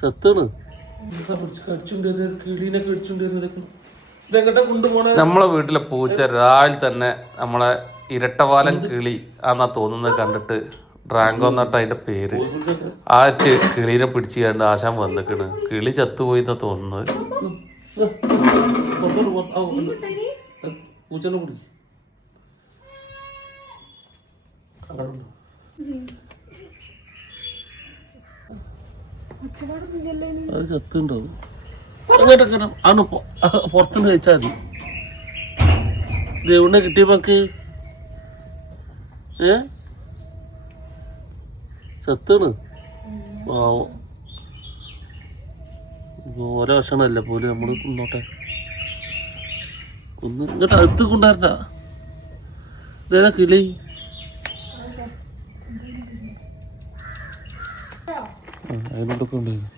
ചത്താണ്. നമ്മളെ വീട്ടിലെ പൂച്ച രാവിലെ തന്നെ നമ്മളെ ഇരട്ടവാലൻ കിളി ആന്നാ തോന്നുന്നത് കണ്ടിട്ട് ഡ്രാങ്കോ എന്നിട്ട് അതിന്റെ പേര്. ആ കിളീനെ പിടിച്ച് കണ്ട് ആശാൻ വന്നിക്കണ്. കിളി ചത്തുപോയി എന്നാ തോന്നുന്നത്. അത് ചത്തുണ്ടാവും. അങ്ങനെ ആണ് പുറത്തുനിന്ന് കഴിച്ചാൽ മതി. ഇത് എവിടെ കിട്ടിയപ്പോക്ക് ചത്താണ്. ഓരോ ഭക്ഷണമല്ല പോലും നമ്മള് തിന്നോട്ടെ. ഒന്ന് ഇങ്ങോട്ട് അടുത്ത് കൊണ്ടുവരണ്ട. ഇതേതാ കിളി? അതിനോടൊക്കെ ഉണ്ടായിരുന്നു.